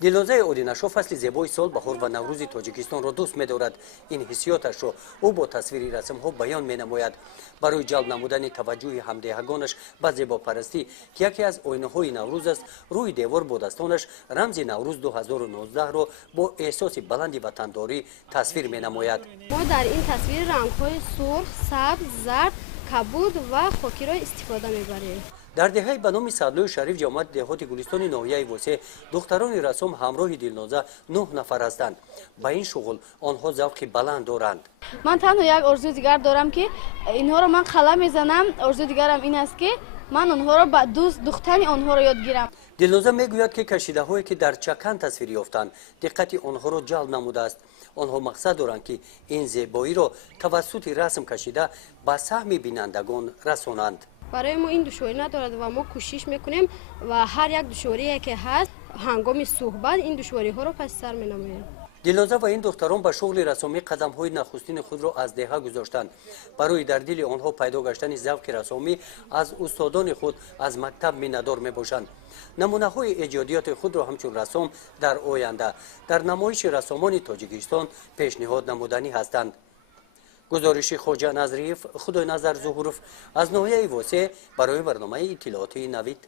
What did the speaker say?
дилнозаи одинашо фасли зебои сол баҳор ва наврӯзи тоҷикистонро дӯст медорад. Ин ҳиссиёташро ӯ бо тасвири расмҳо баён менамояд. барои ҷалб намудани таваҷҷӯҳи ҳамдиҳагонаш ба зебопарастӣ ки яке аз оинаҳои наврӯз аст, рӯи девор бо дастонаш рамзи наврӯз 2019-ро бо эҳсоси баланди ватандорӣ тасвир менамояд. мо дар ин тасвир рангҳои сурх, сабз, зард, кабуд ва хокиро истифода мебарем. дар деҳаи ба номи садлӯи шариф ҷамоати деҳоти гулистони ноҳияи восеъ духтарони расом ҳамроҳи Дилноза 9 нафар ҳастанд. ба ин шуғул онҳо завқи баланд доранд. ман танҳо як орзуи дигар дорам ки инҳоро ман қалам мезанам. орзуи дигарам ин аст ки ман онҳоро ба духтани онҳоро ёд гирам. дилноза мегӯяд ки кашидаҳое ки дар чакан тасвир ёфтанд диққати онҳоро ҷалб намудааст. онҳо мақсад доранд ки ин зебоиро тавассути расм кашида ба саҳми бинандагон расонанд. барои мо ин душворӣ надорад ва мо кӯшиш мекунем ва ҳар як душворие ки ҳаст ҳангоми суҳбат ин душвориҳоро паси сар менамоем. дилноза ва ин духтарон ба шуғли расомӣ қадамҳои нахустини худро аз деҳа гузоштанд. барои дар дили онҳо пайдо гаштани завқи расомӣ аз устодони худ аз мактаб миннатдор мебошанд. намунаҳои эҷодиёти худро ҳамчун расом дар оянда дар намоиши расомони тоҷикистон пешниҳод намуданӣ ҳастанд. гузориши хоҷа назриев, худойназар зуҳуров аз ноҳияи восеъ барои барномаи иттилооти Навид.